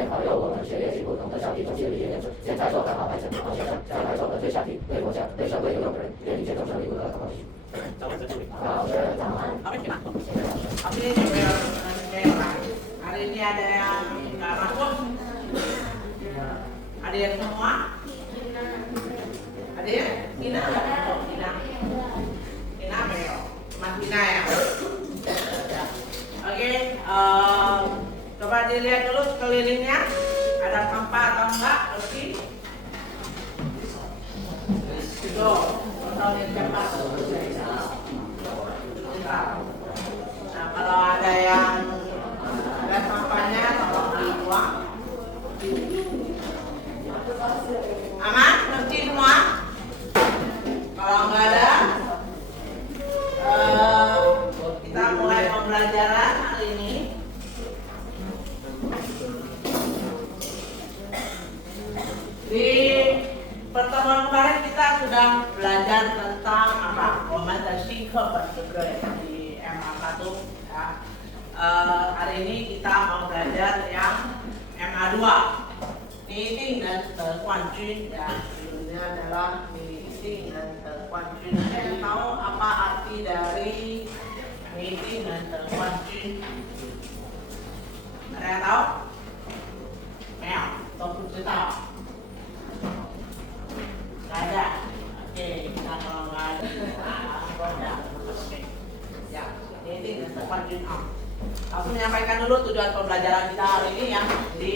面还有我们学业及不同的小题中记忆力验证。现在做刚好完成，好学生将来做的对下题、对国家、对社会有用的人，愿意接受胜利不可考题。好，学长安。Oke, hari ini ada yang nggak masuk? Ada yang semua? Ada ya? Tina? Tina apa ya? Mas Tina ya? Oke, coba dilihat dulu sekelilingnya. Ada sampah atau enggak? Bersih? Itu, kalau yang cepat. Nah, kalau ada yang ada sampahnya tolong dibuang. Aman? Berhenti semua? Kalau nggak ada, kita mulai pembelajaran hari ini. Di pertemuan kemarin kita sudah belajar tentang apa? Komentasi di MA1 ya. Hari ini kita mau belajar yang MA2, meeting dan terkuanjun ya. Judulnya adalah meeting dan terkuanjun. Ada yang tahu apa arti dari meeting dan terkuanjun? Ada yang tahu? Mel, atau cerita? Gak ada. Oke, kita kalau nggak ada, oke. Ya, meeting dan terkuanjun. Aku menyampaikan dulu tujuan pembelajaran kita hari ini ya. Jadi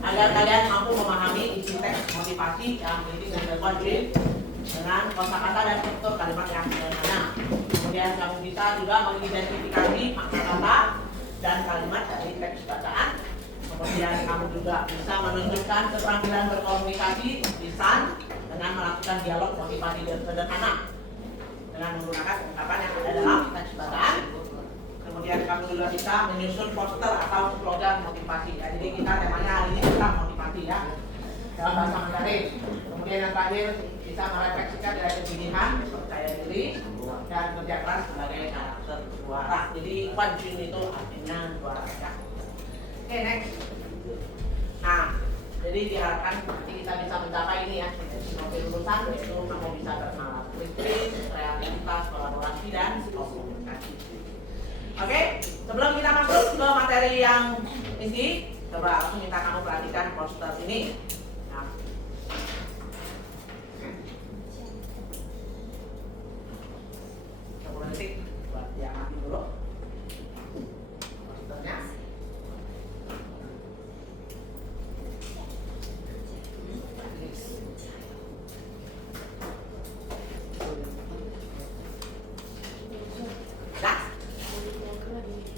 agar kalian mampu memahami isi teks motivasi yang meeting dan terkuanjun dengan kosakata dan struktur kalimat yang sederhana. Kemudian kamu bisa juga mengidentifikasi makna kata dan kalimat dari teks bacaan. Kemudian kamu juga bisa menunjukkan keterampilan berkomunikasi lisan dengan melakukan dialog motivasi dan sederhana dengan menggunakan ungkapan yang ada dalam teks bacaan. Kemudian kamu juga bisa menyusun poster atau slogan motivasi. Ya, jadi kita temanya hari ini tentang motivasi ya dalam bahasa Mandarin. Kemudian yang terakhir bisa merefleksikan dari pilihan, percaya diri, dan kerja keras sebagai karakter suara. Jadi Kwanjun itu artinya suara ya. Oke, next. Nah, jadi diharapkan nanti kita bisa mencapai ini ya, sebagai lulusan yaitu kamu bisa bersemangat kritis, kreativitas, kolaborasi, dan komunikasi. Oke, sebelum kita masuk ke materi yang inti, coba aku minta kamu perhatikan poster ini. Nah. Coba nanti buat yang mati dulu. Posternya.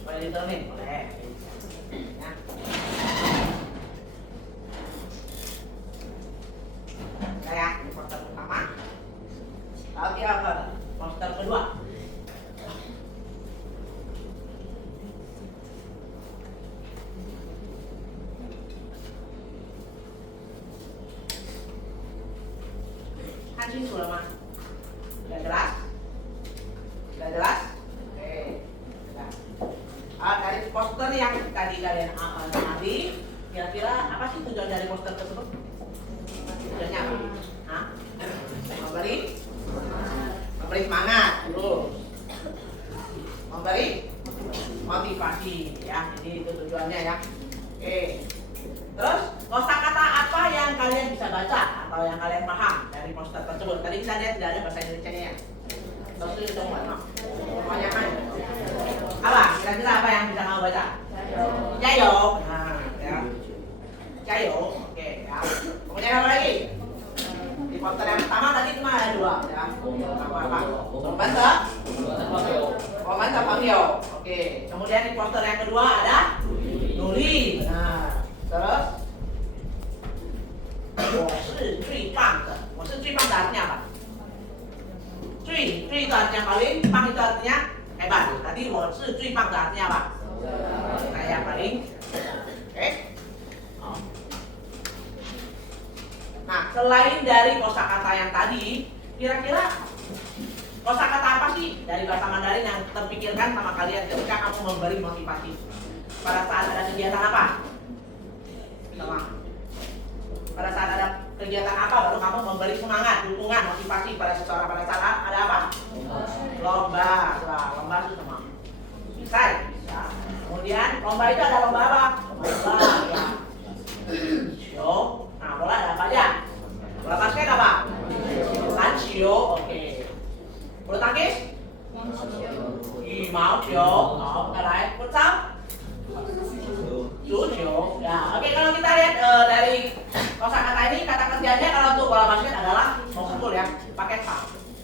Boleh diturunin? Boleh ya. Saya ini poster pertama. Lalu kita ke poster kedua. Kan sini sudah mas. Sudah jelas? Sudah jelas? Dari poster yang tadi kalian amati, kira-kira apa sih tujuan dari poster tersebut? Tujuannya apa? Hah? Memberi semangat, terus memberi motivasi, ya. Jadi itu tujuannya ya. Oke. Terus kosakata apa yang kalian bisa baca atau yang kalian paham dari poster tersebut? Tadi kita lihat tidak ada bahasa Indonesia-nya ya. Terus itu semua, banyak kan? Apa? Kira-kira apa yang bisa kamu baca? Jayo. Nah, ya. Jayo. Oke, ya. Kemudian apa lagi? Di poster yang pertama tadi cuma ada dua, ya. Apa? Membaca. Membaca Pangyo. Oke. Kemudian di poster yang kedua ada nulis. Nah, terus 我是最棒的. 我是最棒的 artinya apa? 最itu artinya paling, bang itu artinya hebat. Tadi 我是最棒的 artinya apa? Saya paling. Oke. Nah, selain dari kosakata yang tadi, kira-kira kosakata apa sih dari bahasa Mandarin yang terpikirkan sama kalian ketika kamu memberi motivasi? Pada saat ada kegiatan apa? sama. Pada saat ada kegiatan apa baru kamu memberi semangat, dukungan, motivasi pada seseorang. Pada saat ada apa? Lomba. Nah, lomba itu sama. Bisa. Kemudian lomba itu ada lomba apa? Lomba ya. Show. Nah, bola ada apa aja? Bola basket apa? Lancio. Oke. Bulu tangkis? Mau cái này futsal? Judo. Ya, oke, kalau kita lihat dari kosakata ini kata kerjanya kalau untuk bola basket adalah memukul ya, pakai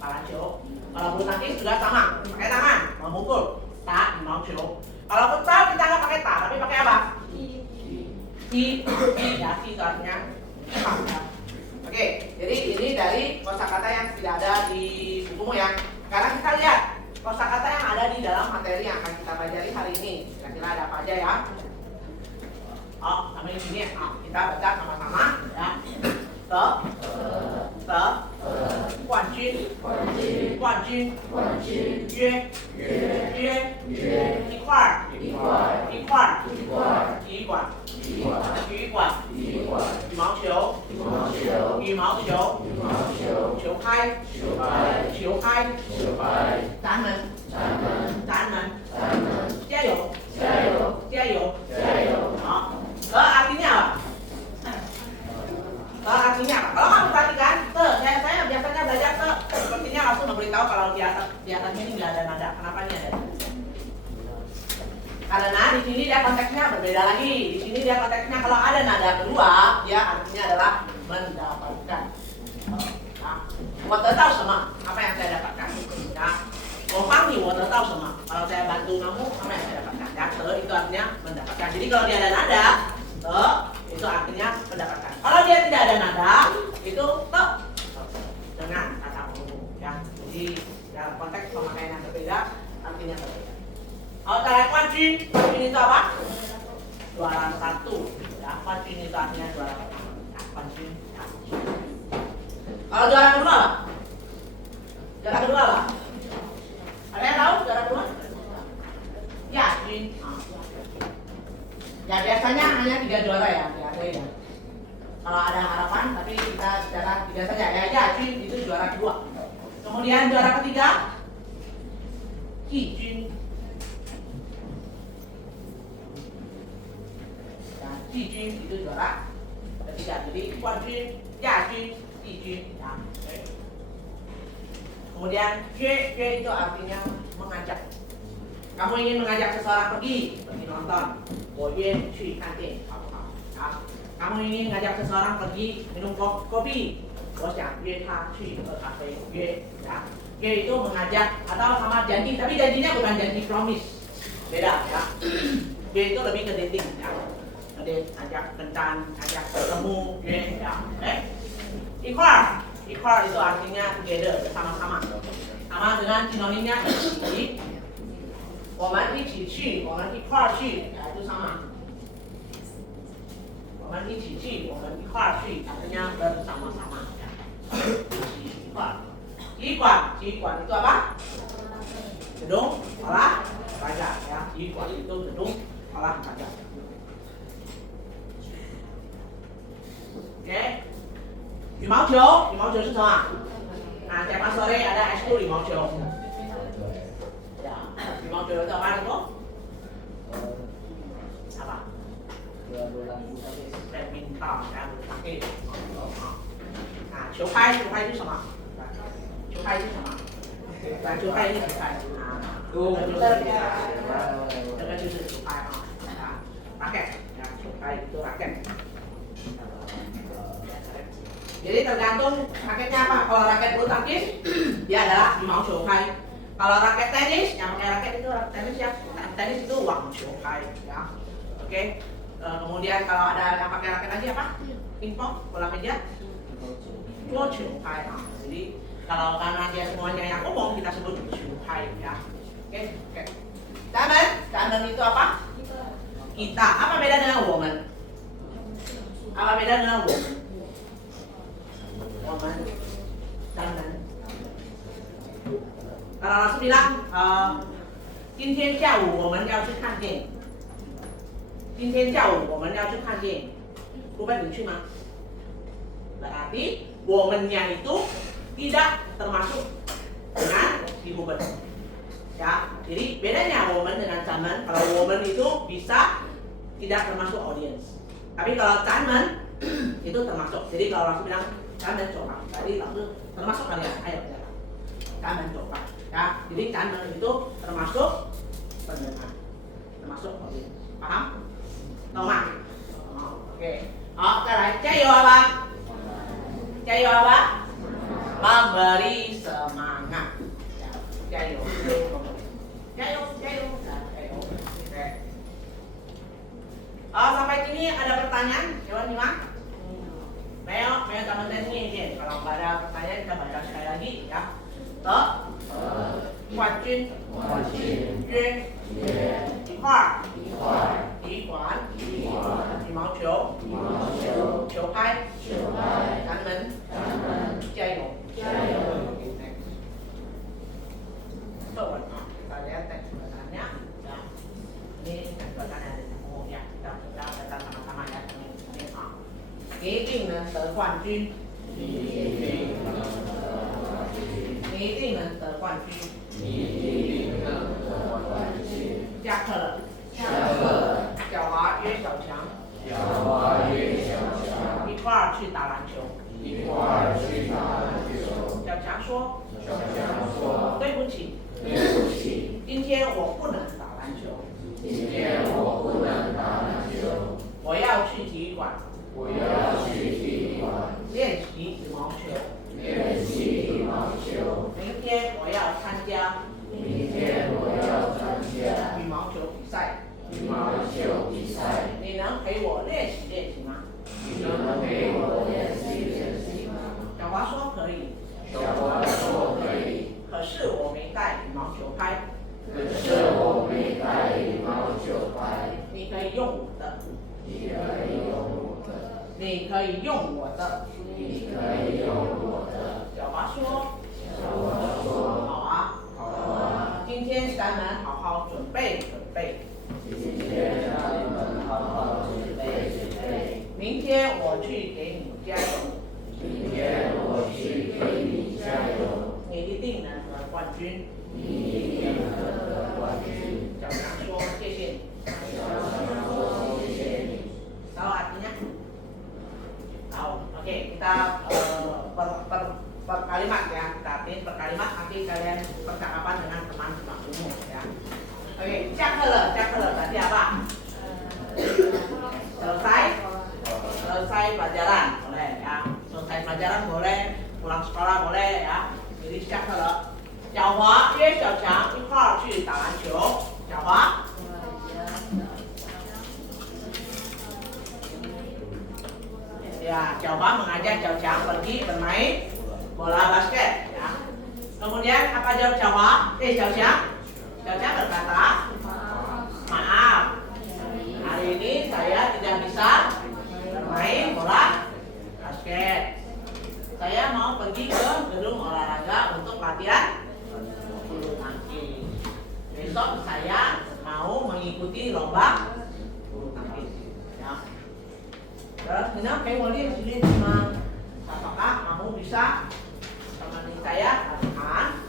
palancio. Kalau bulu tangkis juga sama, pakai tangan, memukul. Mau. Kalau futsal kita nggak pakai tapi pakai apa? Ya, itu artinya ya. Oke, jadi ini dari kosakata yang tidak ada di bukumu ya. Sekarang kita lihat kosakata yang ada di dalam materi yang akan kita pelajari hari ini. Kira-kira ada apa aja ya? Oh, sama ini kita baca sama-sama ya. Quan Jun,一块儿，羽毛球，球拍，咱们，加油，好，artinya apa? Artinya apa? Kalau kamu perhatikan, saya biasanya belajar sepertinya langsung memberitahu kalau di atasnya ini nggak ada nada. Kenapa ini ada? Karena di sini dia konteksnya berbeda lagi. Di sini dia konteksnya kalau ada nada kedua, ya artinya adalah mendapatkan. Nah, 我得到什么? Apa yang saya dapatkan? Ya. 我帮你, 我得到什么? Kalau saya bantu kamu, apa yang saya dapatkan? Ya, itu artinya mendapatkan. Jadi kalau dia ada nada, itu artinya mendapatkan. Kalau dia tidak ada nada, itu dengan kata penghubung. Ya. Jadi dalam konteks pemakaian yang berbeda, artinya berbeda. Kalau cara Quan Jun itu apa? Juara satu. Ya, Quan Jun itu artinya juara pertama. Ya, Quan Jun. Kalau juara kedua apa? Ada yang tahu juara kedua? Ya, Jun. Ya biasanya hanya 3 juara ya, ya. Kalau ada harapan, tapi kita bicara 3 saja. Ya, Jun itu juara kedua. Kemudian juara ketiga, Ki Jun. Ki Jun itu juara ketiga. Jadi Quan Jun, Ya Jun, Ki Jun. Ya. Kemudian J itu artinya mengajak. Kamu ingin mengajak seseorang pergi nonton. 我约去看电影，好不好？好。Kamu ingin mengajak seseorang pergi minum kopi. 我想约他去喝咖啡。约，ya. 约 itu mengajak atau sama janji, tapi janjinya bukan janji promise. Beda ya. 约 itu lebih ke dating ya. Ajak kencan, ajak ketemu, ya. Ikhwar itu artinya together, bersama-sama. Sama dengan sinonimnya ichi. 我们一起去，我们一块儿去，itu sama. 我们一起去，我们一块儿去, artinya bersama-sama. 体育馆itu apa? Gedung olahraga ya. 体育馆 itu gedung olahraga. Oke. 羽毛球是什么? Nah, tiap sore ada ekskul 羽毛球. Ya, 羽毛球 itu apa itu? Apa? Badminton ya, bulu tangkis. Nah, 球拍是什么? 球拍是什么? 球拍ini比赛. Nah,这个就是球拍啊. Raket ya, 球拍 itu raket. Jadi tergantung raketnya apa. Kalau raket bulu tangkis, dia adalah 羽毛球拍. Kalau raket tenis, yang pakai raket itu tenis ya. Tenis itu 网球拍 ya. Oke. Kemudian kalau ada yang pakai raket lagi apa? Pingpong, bola meja. 桌球拍. Jadi kalau karena dia semuanya yang umum kita sebut 球拍 ya. Oke. Damen itu apa? Kita. Apa beda dengan woman? Apa beda dengan woman? Woman, damen. Kalau langsung bilang, 今天下午我们要去看电影. 今天下午我们要去看电影.不被领去吗？ Berarti woman-nya itu tidak termasuk dengan si huben. Ya, jadi bedanya woman dengan Chanmen. Kalau woman itu bisa tidak termasuk audience. Tapi kalau Chanmen itu termasuk. Jadi kalau langsung bilang Chanmen coba, jadi langsung termasuk kalian. Ayo jalan. Chanmen coba. Ya, jadi Chanmen itu termasuk pendengar, termasuk audience. Paham? Tahu nggak? Oke. Oh, sekarang jayo apa? Jayo apa? Memberi semangat. Jayo. Jayo. Oke. Oh, sampai sini ada pertanyaan? Coba nih, Mak. Meo teman-teman ini. Kalau nggak ada pertanyaan kita baca sekali lagi ya. Toh. Quan Jun. Yue. 一块儿，一环，羽毛球，球拍，咱们加油，课文啊，kita lihat teks pertanyaannya ya. Ini teks pertanyaan dari buku ya, kita baca sama-sama ya. Ini ah, 一定能得冠军，你一定能得冠军。 下课了。小华约小强。一块儿去打篮球。小强说。对不起。今天我不能打篮球。我要去体育馆。练习羽毛球。明天我要参加。 羽毛球比赛。你能陪我练习练习吗？小华说可以。可是我没带羽毛球拍。你可以用我的。你可以用我的。小华说。好啊。 今天咱们好好准备准备。明天我去给你加油。你一定能得冠军。小强说谢谢你。Tahu artinya? Tahu. Oke, kita per kalimat ya, kita artiin per kalimat, nanti kalian percakapan dengan teman sebangkumu ya. Oke, cakele berarti apa? Selesai pelajaran boleh ya, selesai pelajaran boleh, pulang sekolah boleh ya. Jadi cakele. 小华约小强一块儿去打篮球。小华。Ya, Jawa mengajak Cao Chang pergi bermain bola basket ya. Kemudian apa jawab Jawa? Cao Chang berkata, maaf, hari ini saya tidak bisa bermain bola basket. Saya mau pergi ke gedung olahraga untuk latihan bulu tangkis. Besok saya mau mengikuti lomba bulu tangkis. Ya. Terus Nina kayak mau lihat sini cuma apakah kamu bisa temani saya latihan?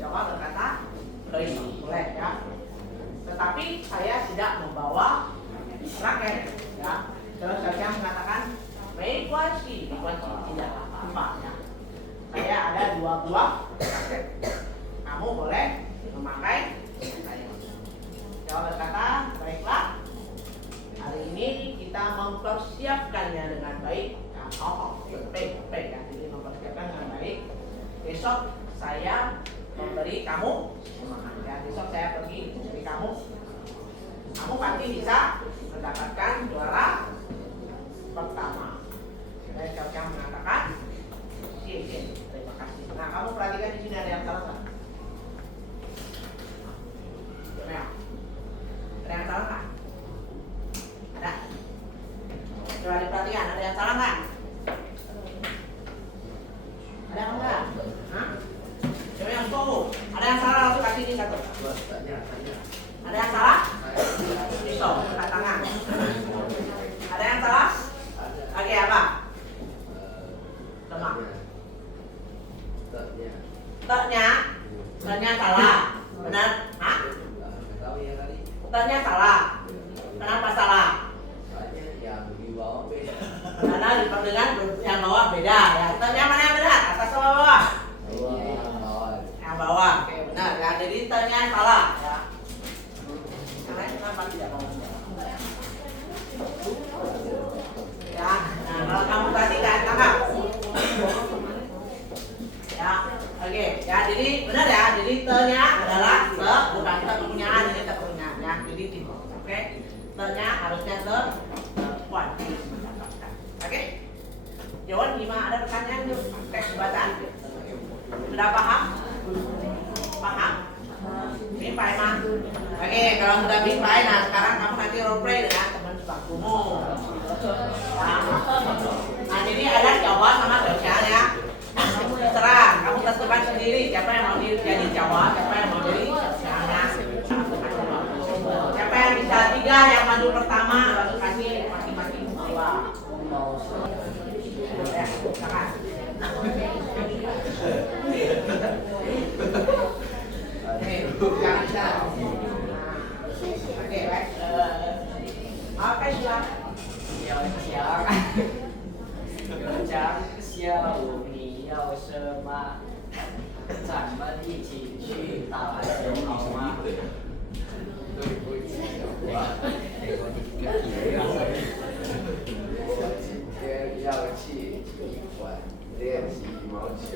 Jawab berkata, boleh ya. Tetapi saya tidak membawa raket ya. Terus saya mengatakan, Meikwasi, tidak apa-apa ya. Saya ada 2 buah raket. Kamu boleh memakai saya. Jawab berkata, baiklah. Hari ini kita mempersiapkannya dengan baik. Baik ya, jadi mempersiapkan dengan baik. Besok saya memberi kamu semangat ya. Besok saya pergi memberi kamu. Kamu pasti bisa mendapatkan juara pertama. Saya Cao mengatakan, terima kasih. Nah, kamu perhatikan di sini ada yang salah nggak? Ada yang salah nggak? Ada? Coba diperhatikan, ada yang salah nggak? Ada apa enggak? Hah? Coba yang setuju. Ada yang salah langsung kasih ini satu. Ada yang salah? Pisau, angkat tangan. T-nya salah. Kenapa salah? Soalnya yang di bawah beda. Karena dengan yang bawah beda ya. T-nya mana yang benar? Atas sama bawah? Bawah. Yang bawah. Oke, benar ya. Jadi T-nya salah ya. Karena kenapa tidak mau menjawab? Ya, nah kalau kamu perhatikan, kakak. Ya, oke. Ya, jadi benar ya. Jadi T-nya adalah T, bukan T kepunyaan, ini T kepunyaan ya. Jadi timbul. Oke. T-nya harusnya T kuat mendapatkan. Oke. Jawaban gimana? Ada pertanyaan tuh? Teks bacaan. Sudah paham? Paham? Mimpai mah. Oke, kalau sudah mimpai, nah sekarang kamu nanti role play dengan teman sebangkumu. Ya. Nah, jadi ada Jawa sama Spesial ya. Kamu terserah, kamu tentukan sendiri siapa yang mau jadi Jawa, siapa yang mau jadi Spesialnya. Siapa yang bisa 3 yang maju pertama, lalu kasih masing-masing 2. Ya, silakan. Yang bisa. Oke, baik. Oke, silakan. 讲下午你要什么？咱们一起去打篮球好吗？对不起，我今天要去体馆练习羽毛球。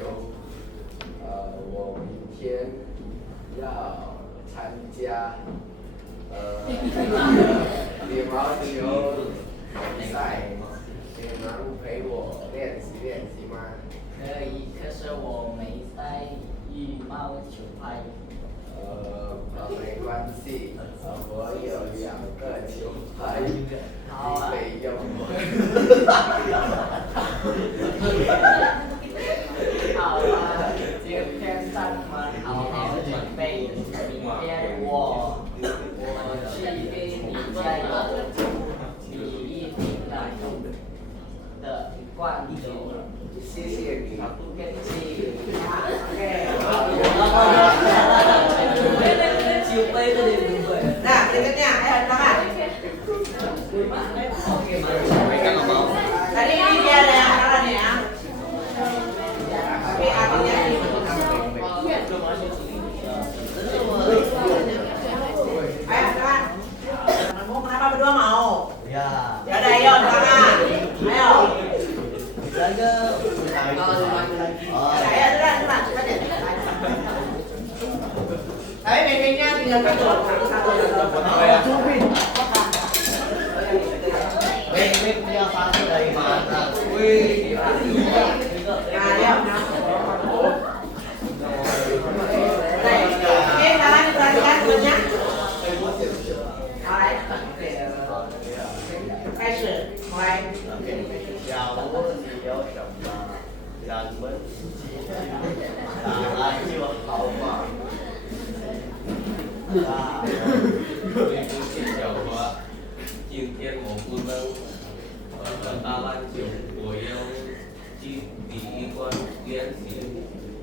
我明天要参加羽毛球比赛，你能陪我练习吗？可以，可是我没带羽毛球拍。没关系，我有2个球拍，你可以用我。好啊，今天咱们好好准备，明天我去给你加油，你一定能的冠军。谢谢你。不客气。 Nah, berikutnya, ayo silakan. Tadi ini dia ada yang salah nih ya. Tapi artinya ayo silakan. Kamu kenapa berdua mau? Ya. Ya udah, ayo silakan. Ayo. Jaga. Ya, ayo silakan, cepat aja. Tapi meetingnya tinggal satu. Wih, punya satu dari mana? Wih, Nah, ayo. Oke, salah diperhatikan semuanya. Alright. Passion, mulai. 小屋里有什么？咱们一起去打篮球好吗？对不起，小华，今天我不能打篮球，我要去第1关练习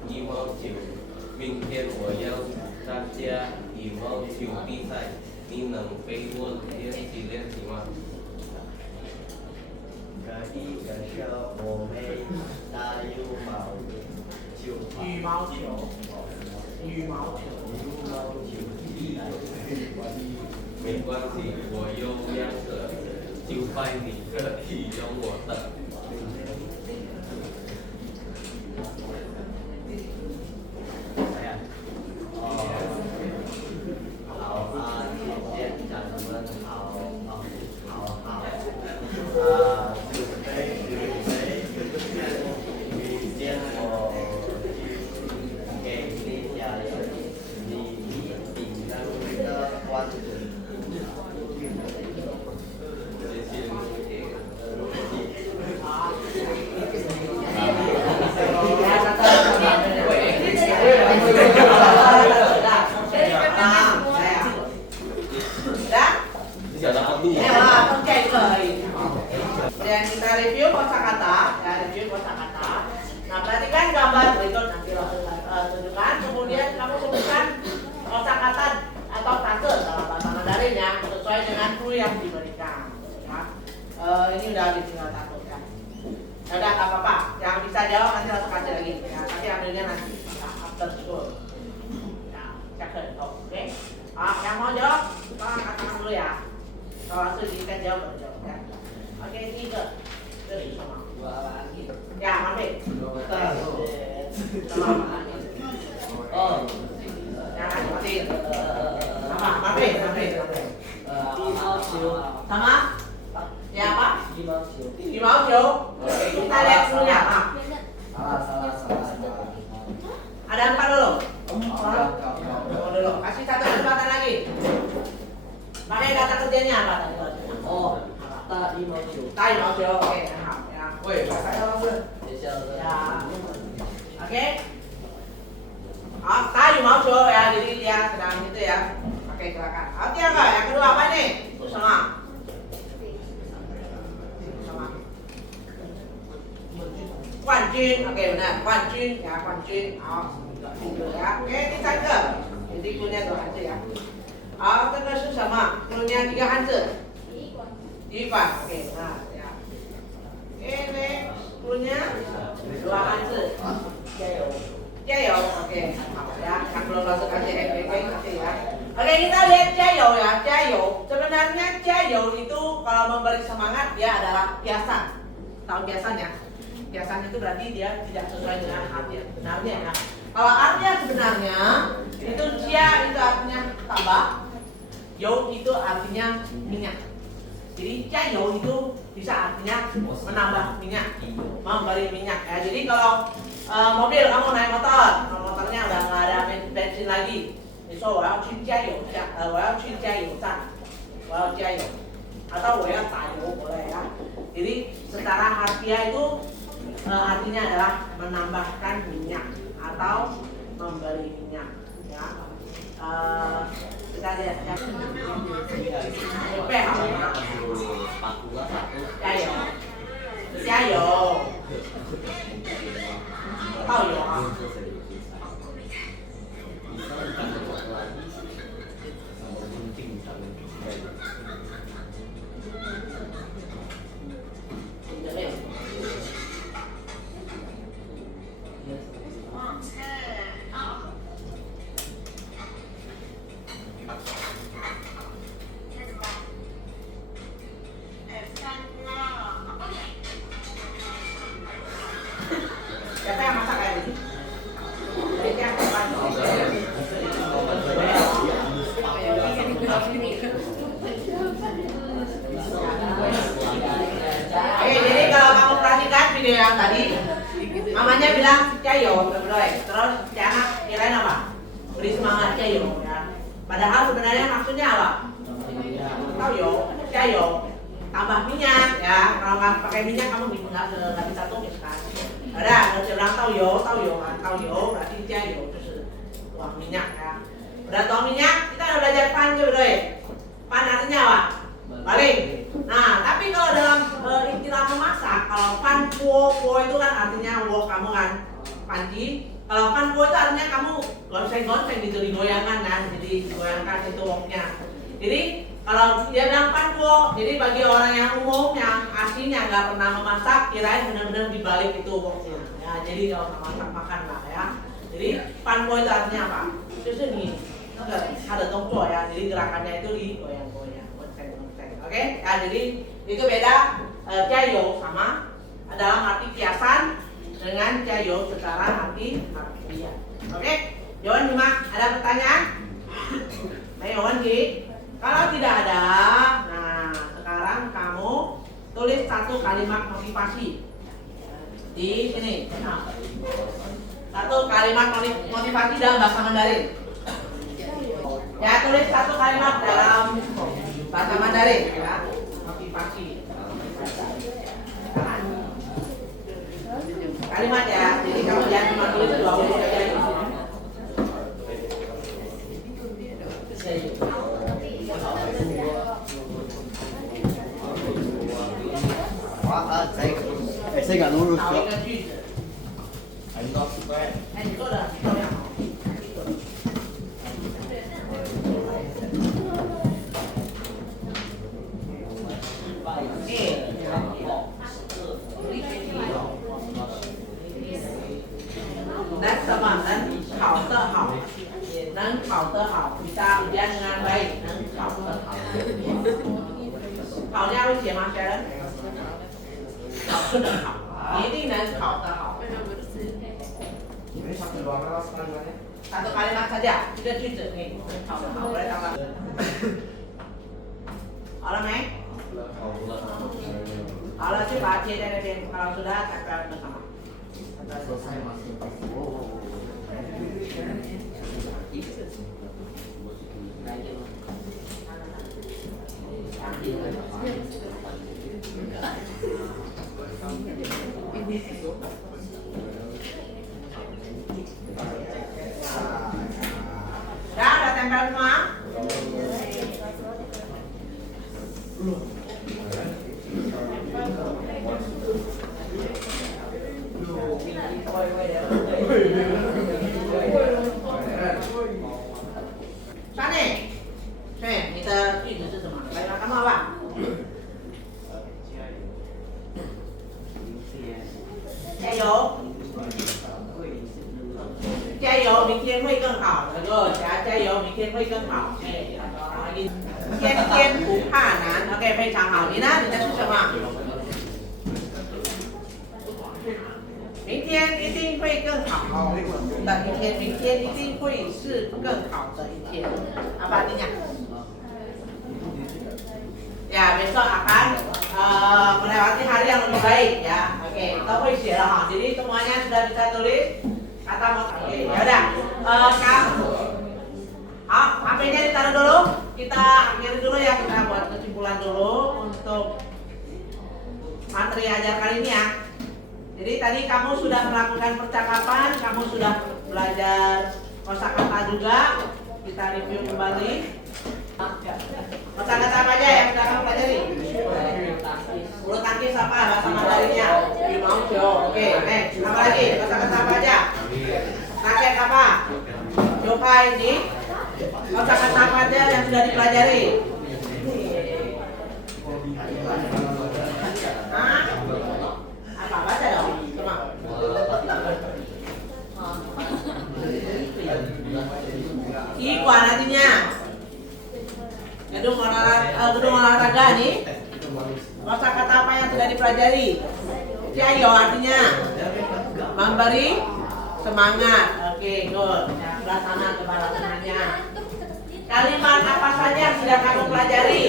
羽毛球。明天我要参加羽毛球比赛，你能陪我练习吗？可以，可是我没打羽毛球。羽毛球，羽毛球。没关系，我有2个球拍，你可以用我的。好啊，今天咱们好，准备，明天我给你加油，你一定能得冠军。谢谢你。Dan kita review kosakata, ya review kosakata. Nah, perhatikan gambar berikut nanti tunjukkan. Kemudian kamu sebutkan kosakata atau frase dalam bahasa Mandarin ya sesuai dengan clue yang diberikan. Ya. Ini udah tinggal satu ya. Ya udah nggak apa-apa. Yang bisa jawab nanti langsung kasih lagi. Ya, nanti ambilnya nanti ya, after school. Ya, cek oke. Yang mau jawab, tolong katakan dulu ya. Kalau langsung diikat jawab baru jawab ya. Oke, ini ke sama. Ya, Marvin. Sama Marvin. Oh. Ya, Marvin. Sama Marvin. Sama? Ya apa? Dimau. Oke, kita lihat dulunya. Ada 4 dulu. Dulu. Kasih satu kesempatan lagi. Pakai kata kerjanya apa tadi? Oh, tadi mau cium. Tai mau cium. Oke, ya. Woi, saya langsung. Ya. Oke. Tai mau cium ya. Jadi dia sedang itu ya. Oke, silakan. Oke, apa? Yang kedua apa nih? Sama. Quan Jun, oke benar. Quan Jun, ya Quan Jun. Ya. Oke, ini saja. Jadi punya 2 汉字ya. 好，这个是什么？punya 3 汉字。第一款 ，oke， nah ya. Ini punya 2 汉字。加油 ，oke， 好ya. Yang belum masuk kasih FPK kasih ya. Oke, kita lihat jayo ya, jayo. Sebenarnya jayo itu kalau memberi semangat dia adalah kiasan. Tahu kiasan ya? Kiasan itu berarti dia tidak sesuai dengan arti yang sebenarnya ya. Kalau artinya sebenarnya itu jia itu artinya tambah, yo itu artinya minyak. Jadi jayo itu bisa artinya menambah minyak, memberi minyak ya. Jadi kalau mobil kamu naik motor, motornya udah nggak ada bensin lagi, so 我要去加油站，我要去加油站，我要加油，atau 我要打油 boleh ya. Jadi secara harfiah itu artinya adalah menambahkan minyak atau memberi minyak ya. Kita lihat ya. Jayo. Jayo. Tahu ya. Siapa yang masak kayak gini? Oke, jadi kalau kamu perhatikan video yang tadi, mamanya bilang jayo, terus jangan kirain apa? Beri semangat jayo ya. Padahal sebenarnya maksudnya apa? Tayo, jayo, tambah minyak ya. Kalau nggak pakai minyak kamu nggak bisa tumis kan? Ada, dia bilang tayo kan, tayo berarti jayo, terus tuang minyak ya. Udah tuang minyak, kita udah belajar pan juga deh. Pan artinya apa? Balik. Nah, tapi kalau dalam istilah memasak, kalau pan kuo itu kan artinya wo kamu kan panci. Kalau pan kuo itu artinya kamu gonceng-gonceng gitu, digoyangkan kan, jadi digoyangkan itu woknya. Jadi kalau dia bilang pan kuo, jadi bagi orang yang umum yang aslinya nggak pernah memasak, kirain benar-benar dibalik itu woknya. Ya, jadi kalau masak makan lah ya. Jadi pan kuo itu artinya apa? Itu nih, ada tongko ya, jadi gerakannya itu digoyang-goyang. Oke, nah jadi itu beda jayo sama dalam arti kiasan dengan jayo secara arti harfiah. Oke, Yohan Bima, ada pertanyaan? Ayo Yohan Ki, kalau tidak ada, nah sekarang kamu tulis 1 kalimat motivasi di sini. Nah, 1 kalimat motivasi dalam bahasa Mandarin. Ya, tulis 1 kalimat dalam bahasa Mandarin ya, motivasi. Kalimat ya, jadi kamu jangan cuma tulis 2 huruf aja di sini. Saya nggak lurus kok. Tahu kan句子？哎，你做的漂亮。考家会写吗？谁人？考得好，一定能考得好。 Ini satu doang atau kalimatnya? Satu kalimat saja, 一个句子nih. 好的，好，我来当了。好了没？好了，就把它贴在那边。kalau sudah, tempel bersama. Selesai masuk. Udah tempel semua? Sunny， 对，你的句子是什么？来，看好吧。加油！加油，明天会更好。加油，明天会更好。天天不怕难 ，OK， 非常好。你呢？你的是什么？明天一定会更好的一天，明天一定会是更好的一天。Apa artinya? Ya, besok akan melewati hari yang lebih baik ya. Oke, kita会写了哈。Jadi semuanya sudah bisa tulis kata mau. Oke, ya udah. Kamu, HP-nya ditaruh dulu. Kita akhiri dulu ya, kita buat kesimpulan dulu untuk materi ajar kali ini ya. Jadi tadi kamu sudah melakukan percakapan, kamu sudah belajar kosakata juga. Kita review kembali. Kosakata apa aja yang sudah kamu pelajari? Bulu tangkis apa bahasa Mandarinnya? Oke, next. Apa lagi? Kosakata apa aja? Raket apa? Coba ini. Kosakata apa aja yang sudah dipelajari? Hah? Apa baca dong? Coba. Iguan artinya gedung olahraga nih. Kosakata apa yang sudah dipelajari? Jayo artinya memberi semangat. Oke, good. Ya, sebelah sana kepala tangannya. Kalimat apa saja yang sudah kamu pelajari?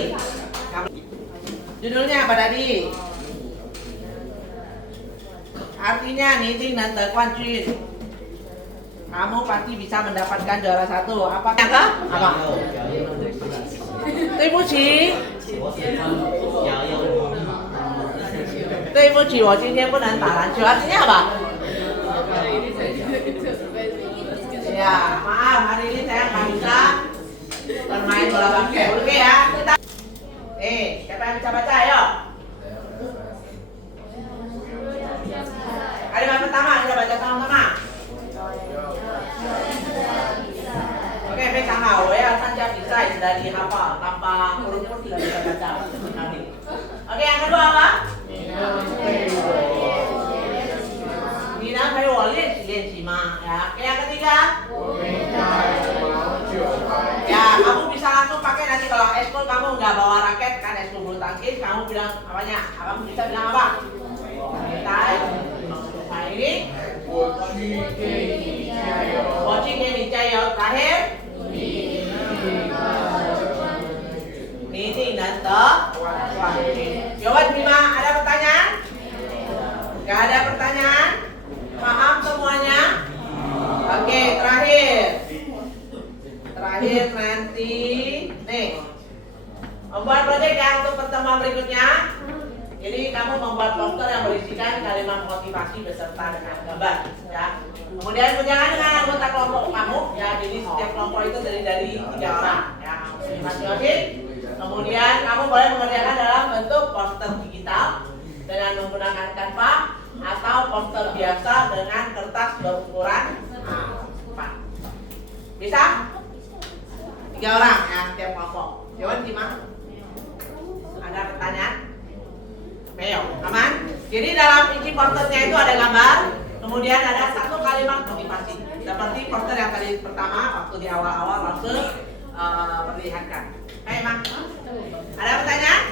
Judulnya apa tadi? Artinya Niting dan Taekwondo. Kamu pasti bisa mendapatkan juara 1. Apa? Apa? 对不起，对不起，我今天不能打篮球。Artinya apa? Ya, maaf hari ini saya nggak bisa bermain bola basket. Oke ya, kita. Siapa yang bisa baca? Ayo. Kalimat pertama kita baca sama-sama. Oke,非常好，我要参加比赛sudah dihafal tanpa huruf pun sudah bisa baca. Oke, yang kedua apa? 你能陪我练习练习吗？ Ya, yang ketiga? Ya, kamu bisa langsung pakai nanti kalau eskul kamu nggak bawa raket kan eskul bulu tangkis, kamu bilang apanya? Kamu bisa bilang apa? Kita ini. 我去给你加油，terakhir. 你一定能得冠军。有问题吗？ Ada pertanyaan? Gak ada pertanyaan? Paham semuanya? Oke, terakhir nanti nih membuat proyek ya untuk pertemuan berikutnya. Jadi kamu membuat poster yang berisikan kalimat motivasi beserta dengan gambar ya. Kemudian berjalan dengan anggota kelompok kamu ya. Jadi setiap kelompok itu terdiri dari 3 orang ya, masing-masing. Kemudian kamu boleh mengerjakan dalam bentuk poster digital dengan menggunakan Canva atau poster biasa dengan kertas berukuran A4. Bisa? 3 orang ya setiap kelompok. Jawaban gimana? Ada pertanyaan? Meo, aman? Jadi dalam isi posternya itu ada gambar, kemudian ada satu kalimat motivasi. Seperti poster yang tadi pertama waktu di awal-awal langsung perlihatkan. Ada pertanyaan?